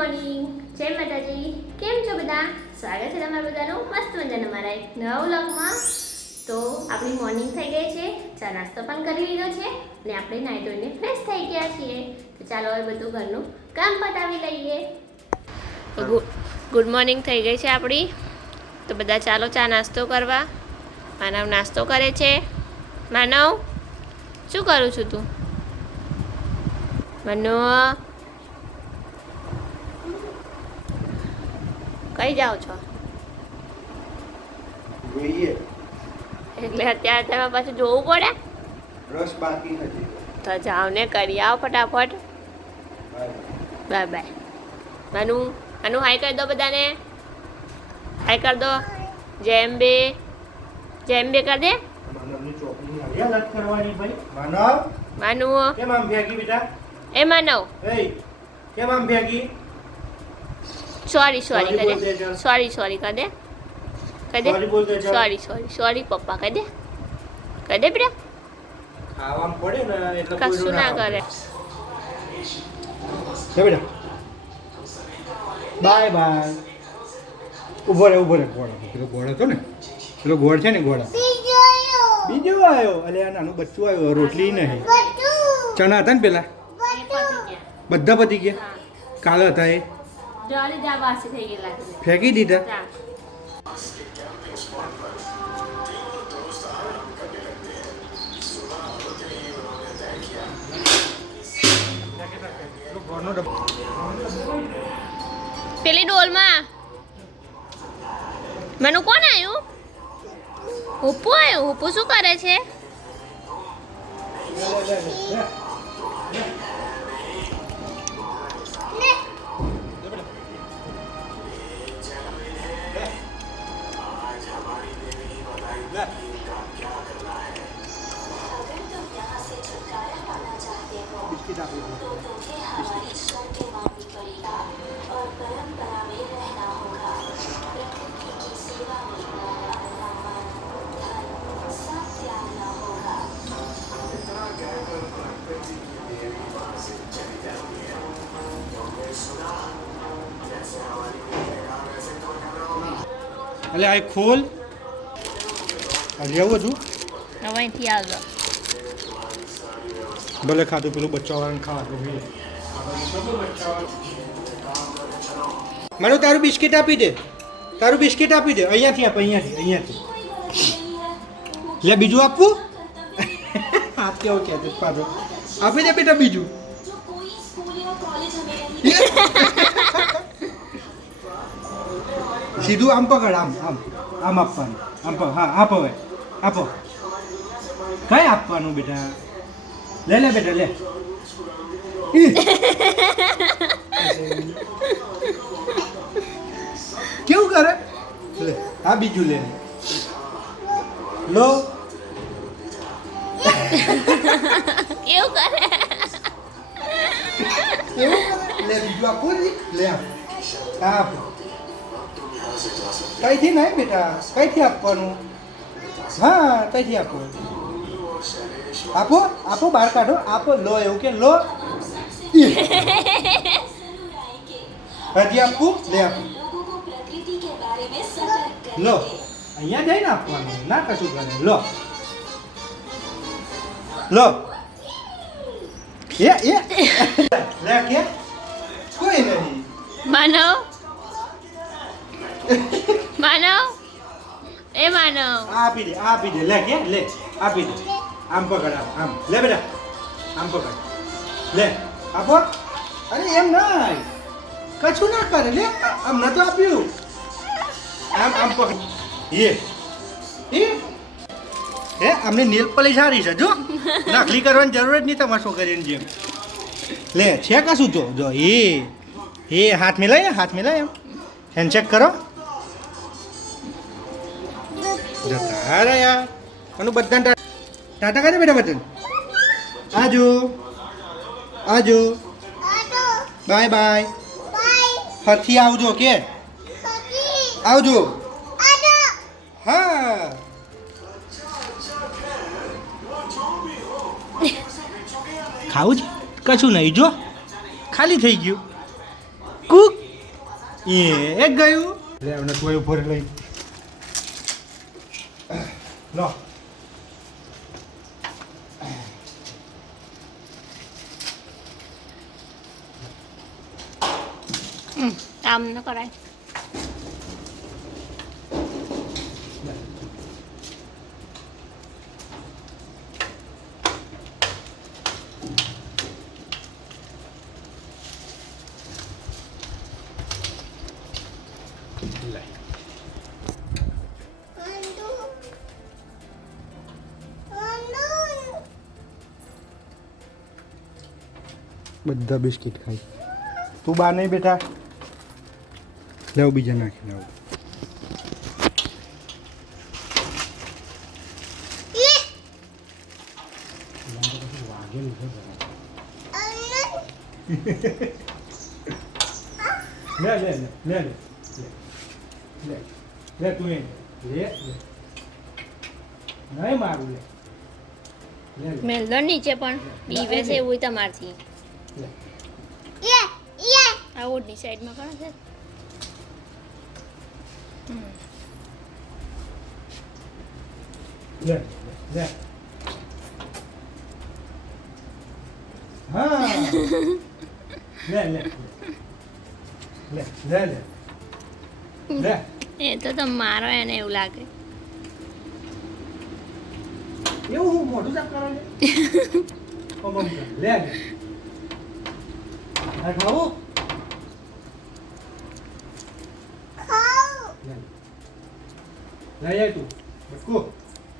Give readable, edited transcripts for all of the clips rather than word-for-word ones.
Morning, જય માતાજી. કેમ છો બધા? સ્વાગત છે તમારા બધાનું મસ્ત મજાના મારા એક નવા વ્લોગમાં. તો આપણી મોર્નિંગ થઈ ગઈ છે, ચા નાસ્તો પણ કરી લીધો છે અને આપણે નાહી ધોઈને ફ્રેશ થઈ ગયા છીએ. તો ચાલો હવે બધું ઘરનું કામ પતાવી લઈએ. તો ગુડ મોર્નિંગ થઈ ગઈ છે આપણી. તો બધા ચાલો ચા નાસ્તો કરવા. માનવ નાસ્તો કરે છે. માનવ, શું કરું છું તું? મનો, કઈ જાઓ છો? જોઈએ એટલે અત્યારે તમે પાછું જોવું પડે. રસ બાકી નથી. તો જાઓ ને કરી આવો ફટાફટ. Bye bye. Manu, Manu hi કરી દો બધાને. હાય કરી દો. જેમ બે કર દે. માનવની ચોકની આવી અલગ કરવાની ભાઈ. માનવ માનુ, કેમ આમ ભેગી બેટા? એ માનવ, એય કેમ આમ ભેગી? સોરી Sorry કર બોલ દે દે. ચાલ. સોરી કર દે. કર દે. Sorry બોલ દે ચાલ. સોરી પપ્પા કર દે. કર દે બેટા. ખાવામાં પડે ને એટલે કશું ના કરે. છે બેટા. Bye bye. ઉભો રે ઘોડો. પેલો ઘોડો હતો ને, પેલો ઘોડ છે ને ઘોડા. બીજો આવ્યો. અલે આ નાનું બચ્ચું આવ્યું. રોટલી નહીં. ચણા હતા ને પેલા બધા પતી ગયા. કાલે હતા એ જલ્દી જા, વાસી થઈ ગયેલા છે. ફેંકી દીધા. જા. પેલી ડોલમાં મનુ કોણ આવ્યું? હુપ્પુ આવ્યું. હુપ્પુ શું કરે છે? એટલે આ ખોલ રહેવું છું. હવે અહીંથી આવજો. ભલે ખાધું પેલું બચ્ચાવાળાને ખાવા. મને તારું બિસ્કિટ આપી દે. અહીંયાથી આપ. અહીંયાથી લે બીજું આપવું. આપ કેવું કે પાછો આપી દે બેટા બીજું. સીધું આમ પકડ. આમ આપવાનું. હા આપો. હવે આપો. કઈ આપવાનું બેટા? લે બેટા લે. કેવું કરે? લે આ બીજું લે. લો કેવું કરે? લે બીજું આપો. લે આપ. કઈથી નહીં બેટા, કઈથી આપવાનું? હા કઈથી આપો. આપો બહાર કાઢો. આપો. લો એવું કે લો. હજી આપવું. લે આપો. લો અહીંયા જઈને આપવાનું. ના કશું કરે. લો એ લે કે કોઈ નહીં. માનવ, એ માનવ. આપી દે. લે કે લે આપી દે. આમ પકડ. આમ લે બેટા. આમ પકડ. લે આપો. અરે એમ નહીં, કશું ના કરે. લે આમ નતો આપ્યું. આમ પકડ. હે અમને નેલ પોલિશ સારી છે. જો નકલી કરવાની જરૂર જ નહીં તમારે છોકરીને જેમ. લે છે કશું. જો એ હાથ મિલાય એમ હેન્ડશેક કરો. જતા રહ્યા અને બધા ટાટા કરે બેટા. બટન આજો બાય. ફરથી આવજો કે આવજો. હા ખાવું જ કશું નહીં. જો ખાલી થઈ ગયું. કુક એ ગયું લે અમને તું ઉભો રહે લઈ લો આમ ન કરાય. બધા બિસ્કિટ ખાઈ તું બા નહીં બેટા લેવ બીજા નાખી લેવ વાગેલું છે લે લે લે લે લે લે લે તું એ લે લે નહીં મારું લે લે લે મેલદો નીચે પણ પીવે છે એવું તમારથી. લે આ ઓડની સાઈડમાં કોણ છે? લે લે હા લે લે લે લે લે લે એ તો મારો એને એવું લાગે. એવું હું મોઢું સાફ કરે લે ઓમ લે લે આ ખાવું લે લે તું બટકુ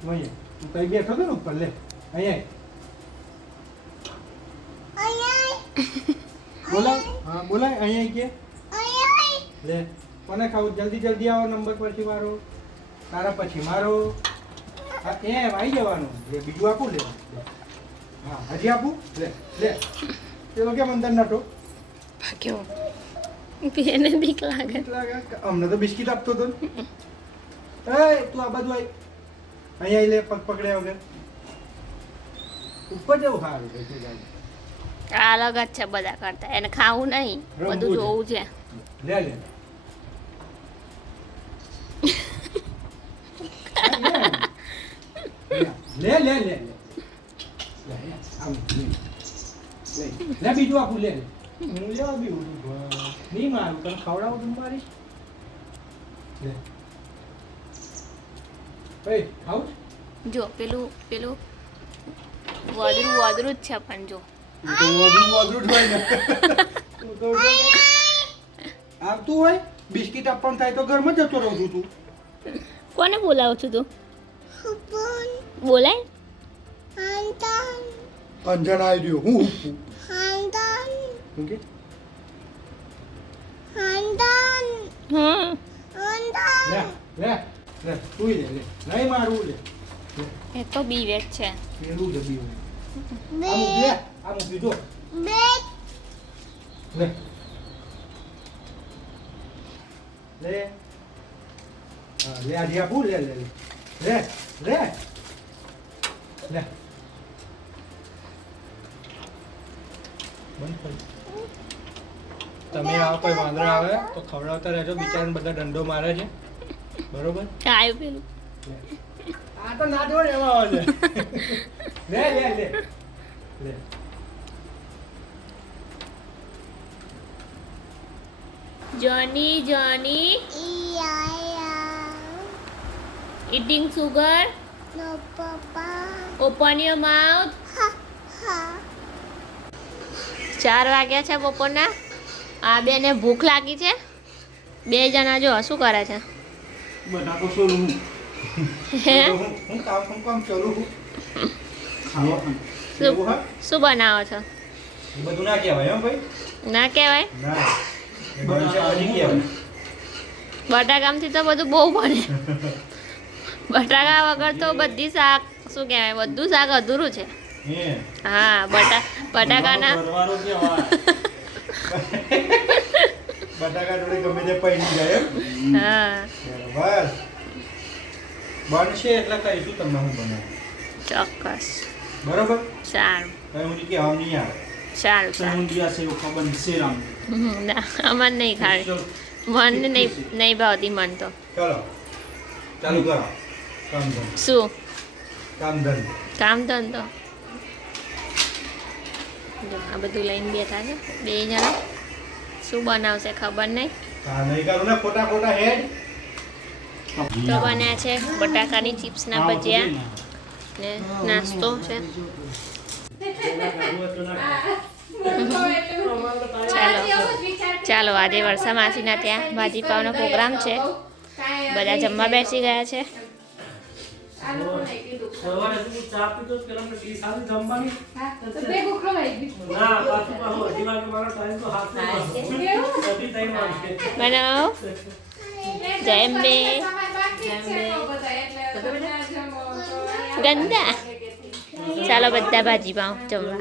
તું અહીંયા તું કઈ બેઠો હતો ને ઉપર લે અહીંયા બોલાય હા બોલાય અહીંયા કે લે કોને ખાવું જલ્દી જલ્દી આવો નંબર પછી મારો તારા પછી મારો હા એમ આવી જવાનું લે બીજું આપું લે હા હજી આપું લે લે પેલો કેમ અંદર નટો કેવો એને બીક લાગે. અમને તો બિસ્કિટ આપતો હતો એ તું આ બાજુ આવી અહીંયા લે પગ પકડ્યા વગર ઉપર જવું સારું છે આ અલગ જ છે બધા કરતા. એને ખાવું નહીં, બધું જોવું છે. લે લે લે લે લે લે બીજું આપું લે હું લેવા બી નહીં મારું તને ખવડાવું તું મારી લે એ ખાવું જો પેલું પેલું વાદળું જ છે પણ જો તો વધુ જ હોય ને આવતું હોય બિસ્કિટ આપવાનું થાય તો ઘરમાં જતો રહું છું તું કોને બોલાવું છું તું? બોલાય અંજણ આવી રહ્યો હું કે હા લે લે લે તું લે લે નહીં મારું લે એ તો બીવે જ છે. પેલું જ બી આ મૂકી જો લે લે હા લે આજે આપું લે લે લે લે લે લે બંધ કરી તમે આવો કોઈ વાંદરો આવે તો ખવડાવતા રહેજો બિચારાને બધા દંડો મારે છે બરોબર આવ્યું પેલું આ તો ના જોડે એમાં આવે છે લે લે લે લે જોની જોની eating sugar, No, Papa. open your mouth. 4 વાગ્યા છે બપોરના. આ બેને ભૂખ લાગી છે. 2 જણા જો શું કરે છે? બનાવો સોલું હે હું કામ ચાલુ ખાવા શું બનાવો છો? બધું ના કહેવાય હો ભાઈ ના કહેવાય. ના એ બધું હજી કહેવાય બટાકામાંથી તો બધું બહુ બને. બટાકા વગર તો બધી શાક શું કહેવાય બધું શાક અધૂરું છે. હે હા બટાકાના ઘરવાળો કહેવાય બટાકા જોડે ગમે તે પૈણી જાય એમ હા બસ બનશે એટલે કહીશું તમને હું બનાવું ચોક્કસ બરોબર સારું કઈ હું કે આમ નહીં આવે સારું સારું ઊંધિયા છે એવું ખબર નહીં શ્રીરામ ના અમારે નહીં ખાવી મને નહીં ભાવતી મન તો ચલો ચાલુ કરો કામ ધંધો શું કામ ધંધો કામ ધંધો જો આ બધું લઈને બેઠા છે બે જણા શું બનાવશે ખબર નહીં હા નહીં કરું ને ખોટા ખોટા હેડ તો બન્યા છે બટાકાની ચિપ્સના ભજીયા ને નાસ્તો છે ચાલો આજે વર્ષા માસીના ત્યાં ભાજી પાવનો પ્રોગ્રામ છે બધા જમવા બેસી ગયા છે બનાવો જય અંબે ગંદા ચાલો બધા ભાજી પાવ જમવા